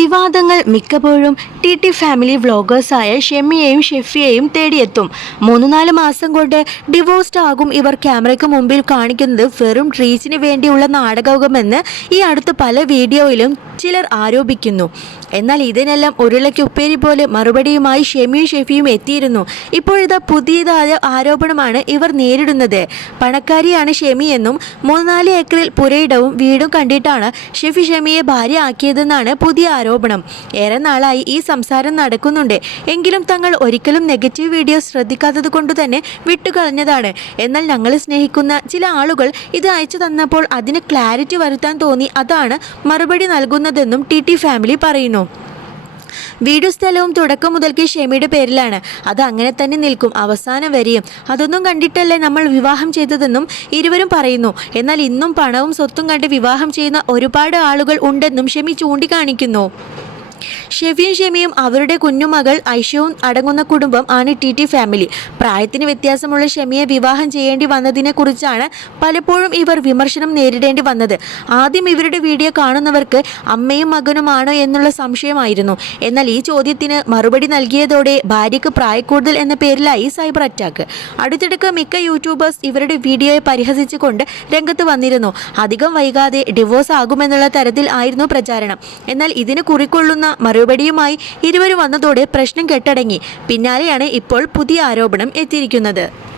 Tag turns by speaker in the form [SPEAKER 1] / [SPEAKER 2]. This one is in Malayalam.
[SPEAKER 1] വിവാദങ്ങൾ മിക്കപ്പോഴും ടി ടി ഫാമിലി വ്ളോഗേഴ്സായ ഷെമ്മിയെയും ഷെഫിയെയും തേടിയെത്തും. മൂന്ന് നാല് മാസം കൊണ്ട് ഡിവോഴ്സ്ഡ് ആകും ഇവർ ക്യാമറയ്ക്ക് മുമ്പിൽ കാണിക്കുന്നത് വെറും ട്രീസിന് വേണ്ടിയുള്ള നാടകമെന്ന് ഈ അടുത്ത് പല വീഡിയോയിലും ചിലർ ആരോപിക്കുന്നു. എന്നാൽ ഇതിനെല്ലാം ഉരുളയ്ക്ക് ഉപ്പേരി പോലെ മറുപടിയുമായി ഷെമിയും ഷെഫിയും എത്തിയിരുന്നു. ഇപ്പോഴിതാ പുതിയതായ ആരോപണമാണ് ഇവർ നേരിടുന്നത്. പണക്കാരിയാണ് ഷെമി എന്നും മൂന്നാൽ ഏക്കറിൽ പുരയിടവും വീടും കണ്ടിട്ടാണ് ഷെഫി ഷെമിയെ ഭാര്യ ആക്കിയതെന്നാണ് പുതിയ ആരോപണം ഏറെ നാളായി ഈ സംസാരം നടക്കുന്നുണ്ട്. എങ്കിലും തങ്ങൾ ഒരിക്കലും നെഗറ്റീവ് വീഡിയോ ശ്രദ്ധിക്കാത്തത് കൊണ്ട് തന്നെ വിട്ടുകളഞ്ഞതാണ്. എന്നാൽ ഞങ്ങൾ സ്നേഹിക്കുന്ന ചില ആളുകൾ ഇത് അയച്ചു തന്നപ്പോൾ അതിന് ക്ലാരിറ്റി വരുത്താൻ തോന്നി. അതാണ് മറുപടി നൽകുന്നതെന്നും ടി ടി ഫാമിലി പറയുന്നു. വീട് സ്ഥലവും തുടക്കം മുതൽക്കേ ഷെമിയുടെ പേരിലാണ്. അത് അങ്ങനെ തന്നെ നിൽക്കും. അവസാനം വരെയും. അതൊന്നും കണ്ടിട്ടല്ലേ നമ്മൾ വിവാഹം ചെയ്തതെന്നും ഇരുവരും പറയുന്നു. എന്നാൽ ഇന്നും പണവും സ്വത്തും കണ്ട് വിവാഹം ചെയ്യുന്ന ഒരുപാട് ആളുകൾ ഉണ്ടെന്നും ഷെമി ചൂണ്ടിക്കാണിക്കുന്നു. ഷെഫിയും ഷെമിയും അവരുടെ കുഞ്ഞുമകൾ ഐഷവും അടങ്ങുന്ന കുടുംബം ആണ് ടി ടി ഫാമിലി. പ്രായത്തിന് വ്യത്യാസമുള്ള ഷെമിയെ വിവാഹം ചെയ്യേണ്ടി വന്നതിനെ കുറിച്ചാണ് പലപ്പോഴും ഇവർ വിമർശനം നേരിടേണ്ടി വന്നത്. ആദ്യം ഇവരുടെ വീഡിയോ കാണുന്നവർക്ക് അമ്മയും മകനുമാണോ എന്നുള്ള സംശയമായിരുന്നു. എന്നാൽ ഈ ചോദ്യത്തിന് മറുപടി നൽകിയതോടെ ഭാര്യയ്ക്ക് പ്രായക്കൂടുതൽ എന്ന പേരിലായി സൈബർ അറ്റാക്ക്. അടുത്തിടക്ക് മിക്ക യൂട്യൂബേഴ്സ് ഇവരുടെ വീഡിയോയെ പരിഹസിച്ചുകൊണ്ട് രംഗത്ത് വന്നിരുന്നു. അധികം വൈകാതെ ഡിവോഴ്സ് ആകുമെന്നുള്ള തരത്തിൽ ആയിരുന്നു പ്രചാരണം. എന്നാൽ ഇതിന് കുറിക്കൊള്ളുന്ന മറുപടിയുമായി ഇരുവരും വന്നതോടെ പ്രശ്നം കെട്ടടങ്ങി. പിന്നാലെയാണ് ഇപ്പോൾ പുതിയ ആരോപണം എത്തിയിരിക്കുന്നത്.